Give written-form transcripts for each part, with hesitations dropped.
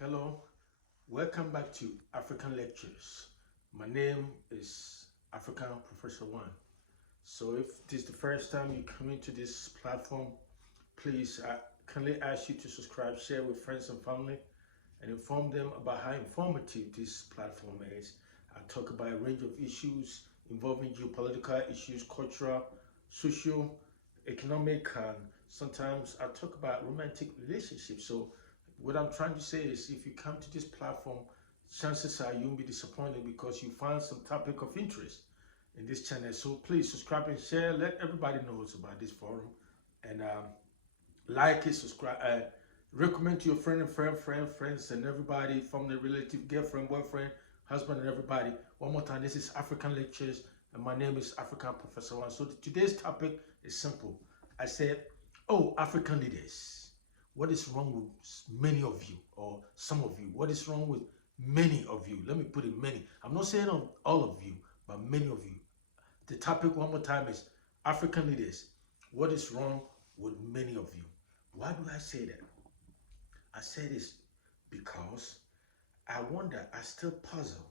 Hello, welcome back to African Lectures. My name is African Professor One. So, if this is the first time you come into this platform, please I kindly ask you to subscribe, share with friends and family, and inform them about how informative this platform is. I talk about a range of issues involving geopolitical issues, cultural, social, economic, and sometimes I talk about romantic relationships. So, what I'm trying to say is if you come to this platform, chances are you won't be disappointed because you find some topic of interest in this channel. So please subscribe and share. Let everybody knows about this forum and like it, subscribe, recommend to your friends, and everybody, family, relative, girlfriend, boyfriend, husband, and everybody. One more time, this is African Lectures, and my name is African Professor One. So today's topic is simple. I said, oh, African leaders. What is wrong with many of you or some of you? What is wrong with many of you? Let me put it many. I'm not saying all of you, but many of you. The topic one more time is African leaders. What is wrong with many of you? Why do I say that? I say this because I wonder, I still puzzle,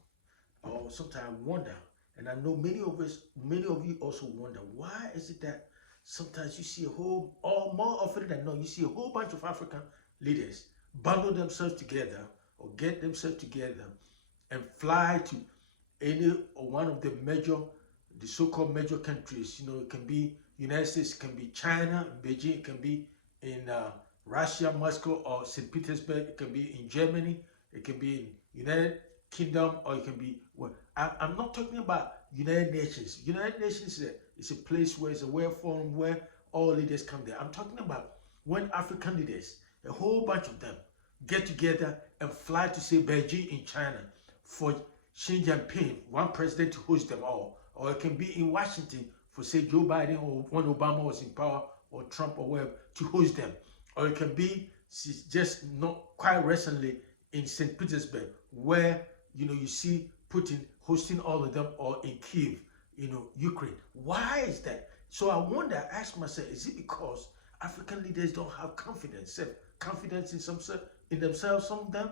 or sometimes wonder, and I know many of you also wonder, why is it that sometimes you see a whole, or more often than not, you see a whole bunch of African leaders bundle themselves together or get themselves together and fly to any or one of the so-called major countries. You know, it can be United States, it can be China, Beijing, it can be in Russia, Moscow, or St. Petersburg, it can be in Germany, it can be in United Kingdom, or it can be, well, I'm not talking about United Nations. United Nations is a place where it's a well forum where all leaders come there. I'm talking about when African leaders, a whole bunch of them, get together and fly to say Beijing in China for Xi Jinping, one president, to host them all. Or it can be in Washington for say Joe Biden or when Obama was in power, or Trump or whatever, to host them. Or it can be just not quite recently in St. Petersburg, where you see Putin hosting all of them, or in Kiev, Ukraine. Why is that? So I wonder, I ask myself, is it because African leaders don't have confidence in themselves, some of them,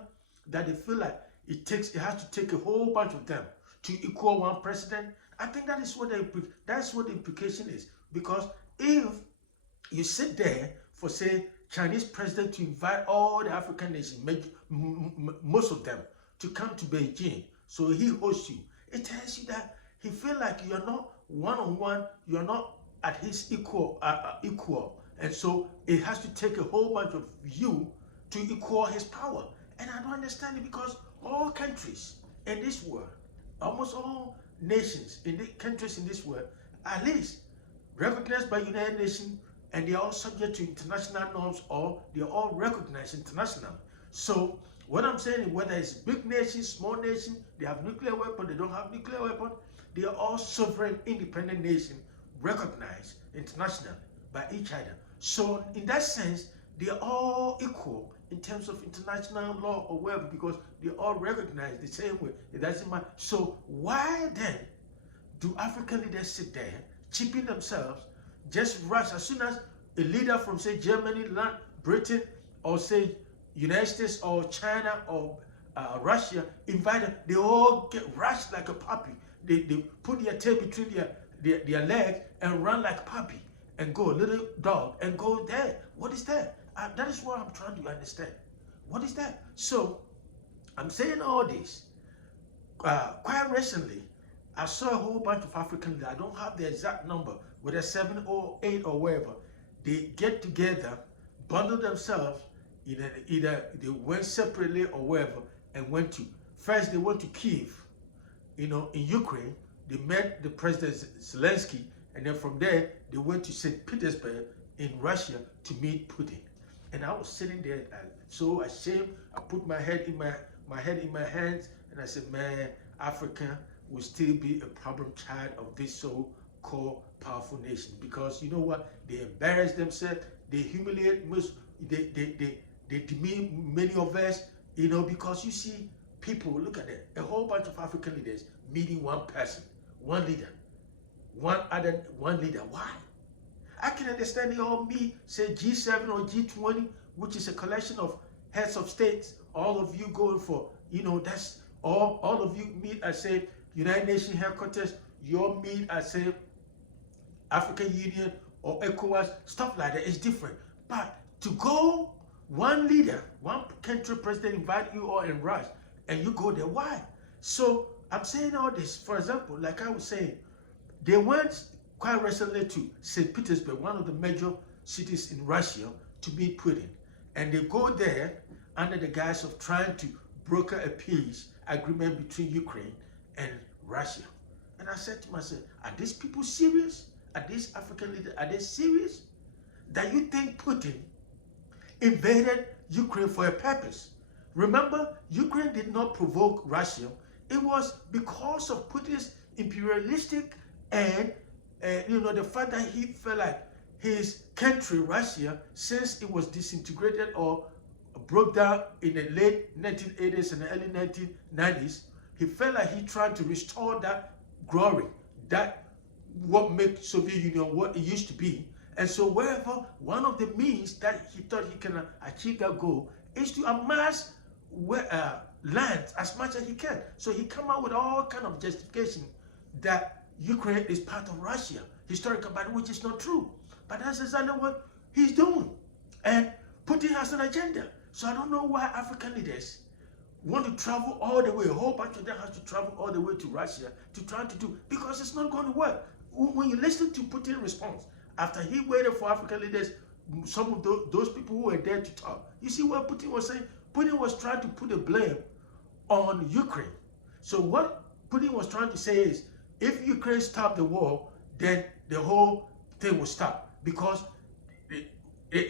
that they feel like it has to take a whole bunch of them to equal one president? I think that's what the implication is. Because if you sit there for, say, Chinese president to invite all the African nations, most of them, to come to Beijing, so he hosts you, it tells you that he feels like you're not one-on-one, you're not at his equal, and so it has to take a whole bunch of you to equal his power. And I don't understand it, because all countries in this world, almost all nations in the countries in this world, at least recognized by United Nations, and they are all subject to international norms, or they are all recognized internationally. So what I'm saying is, whether it's big nations, small nations, they have nuclear weapons, they don't have nuclear weapons, they are all sovereign, independent nations recognized internationally by each other. So in that sense, they are all equal in terms of international law or whatever, because they all recognize the same way. It doesn't matter. So why then do African leaders sit there, cheaping themselves, just rush as soon as a leader from, say, Germany, Britain, or say United States or China or Russia invited, they all get rushed like a puppy. They put their tail between their legs and run like a puppy and go, little dog, and go there. What is that? That is what I'm trying to understand. What is that? So I'm saying all this. Quite recently, I saw a whole bunch of African leaders. I don't have the exact number, whether 7 or 8 or wherever. They get together, bundle themselves, either they went separately or wherever, and first they went to Kiev, in Ukraine. They met the President Zelensky, and then from there they went to St. Petersburg in Russia to meet Putin. And I was sitting there so ashamed. I put my head in my hands, and I said, man, Africa will still be a problem child of this so-called powerful nation. Because you know what? They embarrass themselves, they humiliate they demean many of us, because you see people, look at it, a whole bunch of African leaders meeting one person, one leader. Why? I can understand they all meet, say, G7 or G20, which is a collection of heads of states all of you going for, that's all of you meet at, say, United Nations headquarters, you all meet at, say, African Union or ECOWAS, stuff like that is different. But to go, one leader, one country president invite you all in rush, and you go there, why? So I'm saying all this, for example, like I was saying, they went quite recently to St. Petersburg, one of the major cities in Russia, to meet Putin. And they go there under the guise of trying to broker a peace agreement between Ukraine and Russia. And I said to myself, are these people serious? Are these African leaders, are they serious? That you think Putin invaded Ukraine for a purpose? Remember, Ukraine did not provoke Russia. It was because of Putin's imperialistic and the fact that he felt like his country, Russia, since it was disintegrated or broke down in the late 1980s and the early 1990s, he felt like he tried to restore that glory, that what made Soviet Union what it used to be. And so wherever, one of the means that he thought he can achieve that goal is to amass land as much as he can. So he come out with all kind of justification that Ukraine is part of Russia, historical, but which is not true. But that's exactly what he's doing. And Putin has an agenda. So I don't know why African leaders want to travel all the way. A whole bunch of them have to travel all the way to Russia to try to do, because it's not going to work. When you listen to Putin's response, after he waited for African leaders, some of those people who were there to talk, you see what Putin was saying? Putin was trying to put the blame on Ukraine. So what Putin was trying to say is, if Ukraine stopped the war, then the whole thing will stop. Because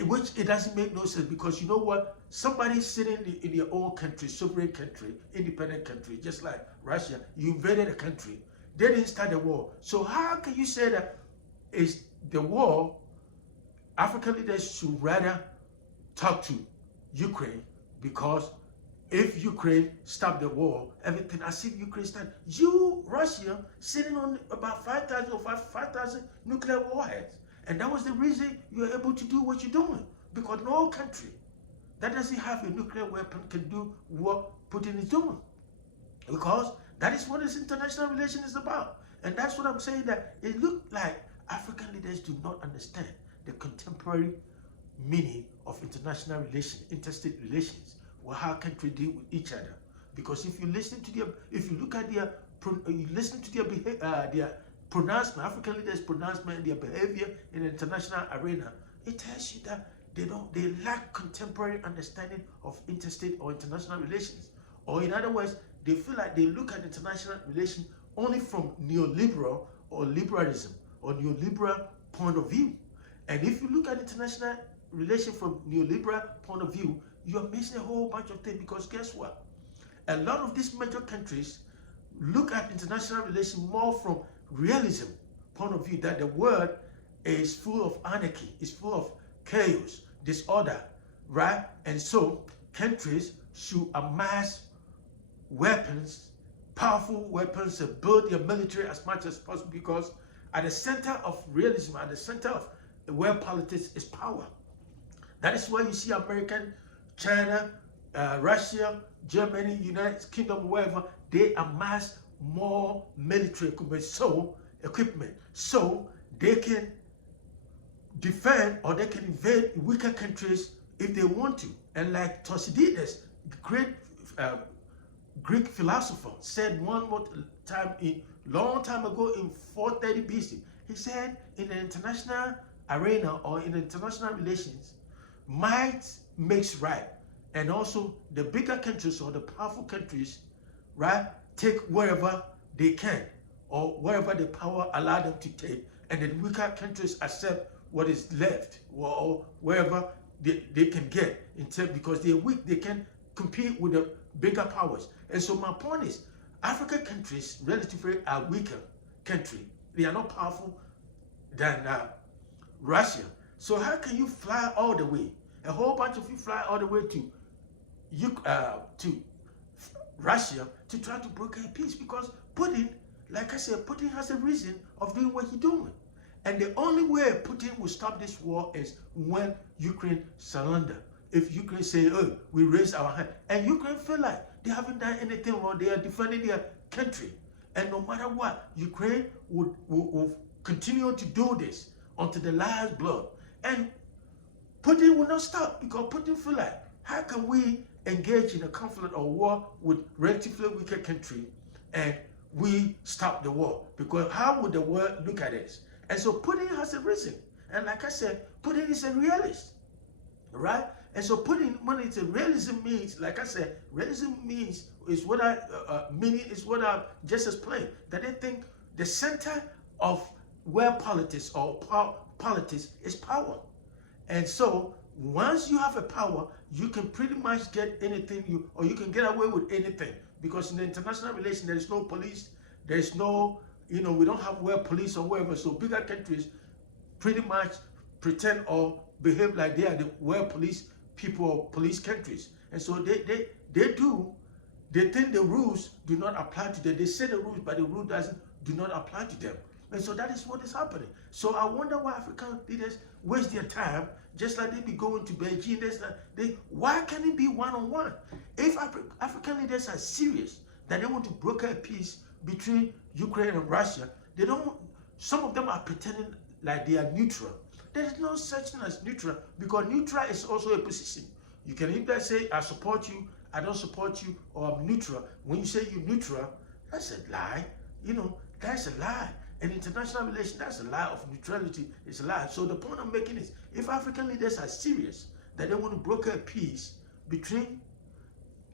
which it doesn't make no sense, because you know what? Somebody sitting in your own country, sovereign country, independent country, just like Russia, you invaded a country, they didn't start the war. So how can you say that is the war? African leaders should rather talk to Ukraine, because if Ukraine stopped the war, everything, as if Ukraine started. You, Russia, sitting on about 5,000 or 5,000 nuclear warheads. And that was the reason you're able to do what you're doing. Because no country that doesn't have a nuclear weapon can do what Putin is doing. Because that is what this international relation is about. And that's what I'm saying, that it looked like African leaders do not understand the contemporary meaning of international relations, interstate relations, or how countries deal with each other. Because if you listen to their, if you look at their, you listen to their behavior, their pronouncement, African leaders' pronouncement, their behavior in the international arena, it tells you that they lack contemporary understanding of interstate or international relations. Or in other words, they feel like they look at international relations only from neoliberal or liberalism or neoliberal point of view. And if you look at international relations from neoliberal point of view, you are missing a whole bunch of things, because guess what? A lot of these major countries look at international relations more from realism point of view, that the world is full of anarchy, is full of chaos, disorder, right? And so countries should amass weapons, powerful weapons, and build their military as much as possible, because at the center of realism, at the center of world politics is power. That is why you see American, China, Russia, Germany, United Kingdom, wherever, they amass more military equipment, so they can defend or they can invade weaker countries if they want to. And like Thucydides, great Greek philosopher, said one more time, long time ago in 430 BC, he said, in the international arena or in international relations, might makes right. And also the bigger countries or the powerful countries, right, take wherever they can or wherever the power allow them to take, and the weaker countries accept what is left or wherever they can get, in terms, because they're weak, they can compete with the bigger powers. And so my point is, African countries relatively are weaker country. They are not powerful than Russia. So how can you fly all the way? A whole bunch of you fly all the way to Russia to try to broker a peace, because Putin, like I said, Putin has a reason of doing what he's doing. And the only way Putin will stop this war is when Ukraine surrender. if Ukraine say, oh, we raise our hand, and Ukraine feel like they haven't done anything wrong, they are defending their country. And no matter what, Ukraine will continue to do this until the last blood. And Putin will not stop, because Putin feel like, how can we engage in a conflict or war with relatively weaker country and we stop the war? Because how would the world look at this? And so Putin has a reason. And like I said, Putin is a realist, right? And so Putin, when it's a realism means, like I said, realism means is what meaning is what I just explained. That they think the center of where politics or politics is power. And so once you have a power, you can pretty much get anything you can get away with anything. Because in the international relation, there is no police, there is no, we don't have where police or wherever. So bigger countries pretty much pretend or behave like they are the world police people or police countries. And so they think the rules do not apply to them. They say the rules, but the rule do not apply to them. And so that is what is happening. So I wonder why African leaders waste their time, just like they be going to Beijing. Why can't it be one-on-one? If African leaders are serious that they want to broker a peace between Ukraine and Russia, some of them are pretending like they are neutral. There is no such thing as neutral, because neutral is also a position. You can either say, I support you, I don't support you, or I'm neutral. When you say you're neutral, that's a lie. That's a lie. In international relations, that's a lie of neutrality. It's a lie. So the point I'm making is, if African leaders are serious that they want to broker a peace between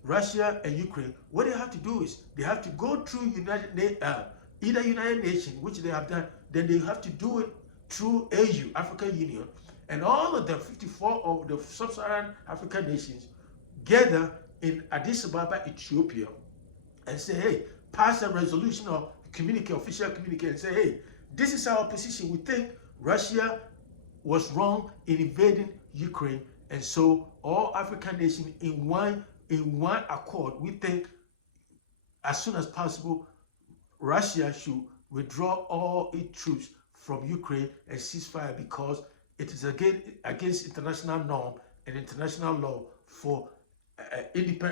Russia and Ukraine, what they have to do is they have to go through either United Nations, which they have done, then they have to do it through AU, African Union, and all of the 54 of the sub-Saharan African nations gather in Addis Ababa, Ethiopia, and say, hey, pass a resolution or official communique, and say, hey, this is our position. We think Russia was wrong in invading Ukraine, and so all African nations in one accord, we think as soon as possible Russia should withdraw all its troops from Ukraine and ceasefire, because it is against international norm and international law for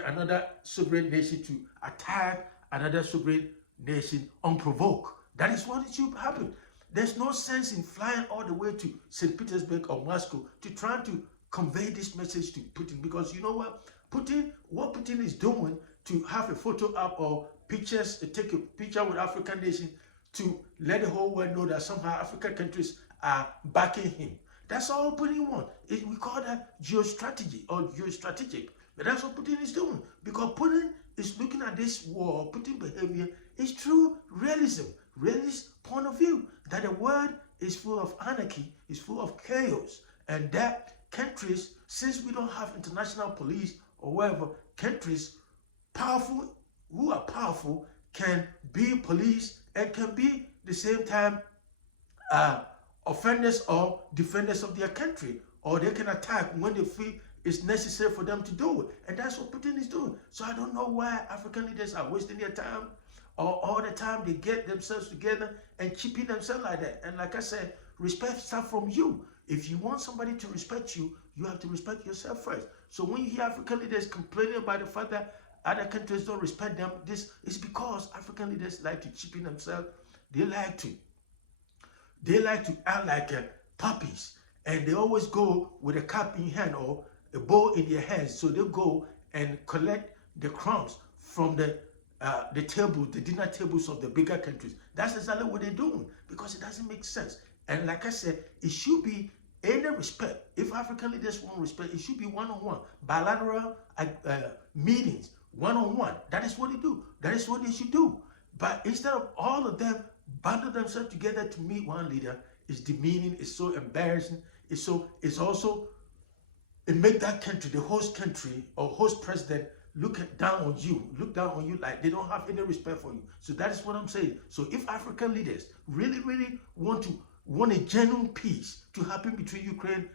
another sovereign nation to attack another sovereign nation unprovoked. That is what it should happen. There's no sense in flying all the way to St. Petersburg or Moscow to try to convey this message to Putin, because you know what Putin is doing, to have a photo up or pictures, take a picture with African nations to let the whole world know that somehow African countries are backing him. That's all Putin wants. We call that geostrategy or geostrategic. But that's what Putin is doing, because Putin is looking at this war, Putin behavior is true realism, realist point of view, that the world is full of anarchy, is full of chaos, and that countries, since we don't have international police or whatever, countries who are powerful can be police and can be the same time offenders or defenders of their country, or they can attack when they feel it's necessary for them to do it. And that's what Putin is doing. So I don't know why African leaders are wasting their time, or all the time they get themselves together and cheaping themselves like that. And like I said, respect starts from you. If you want somebody to respect you, you have to respect yourself first. So when you hear African leaders complaining about the fact that other countries don't respect them, this is because African leaders like to cheapen themselves. They like to act like puppies, and they always go with a cup in hand or a bowl in their hands. So they go and collect the crumbs from the dinner tables of the bigger countries. That's exactly what they're doing, because it doesn't make sense. And like I said, it should be any respect. If African leaders want respect, it should be one-on-one, bilateral meetings, one-on-one. That is what they do. That is what they should do. But instead of all of them bundle themselves together to meet one leader, it's demeaning, it's so embarrassing, it make that country, the host country or host president, look down on you like they don't have any respect for you. So that is what I'm saying. So if African leaders really want a genuine peace to happen between Ukraine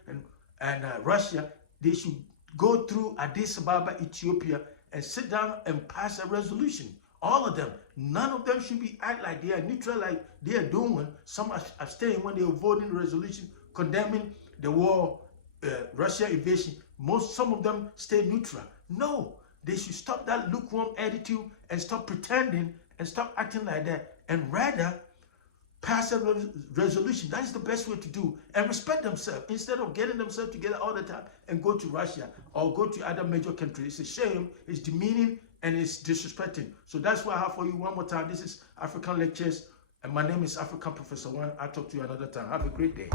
and Russia, they should go through Addis Ababa, Ethiopia, and sit down and pass a resolution. All of them. None of them should be act like they are neutral, like they are doing. Some are abstaining when they are voting the resolution condemning the war, Russia invasion Some of them stay neutral. No, they should stop that lukewarm attitude and stop pretending and stop acting like that, and rather pass a resolution. That is the best way to do, and respect themselves instead of getting themselves together all the time and go to Russia or go to other major countries. It's a shame, it's demeaning, and it's disrespecting. So that's what I have for you one more time. This is African Lectures, and my name is African Professor One. I'll talk to you another time. Have a great day.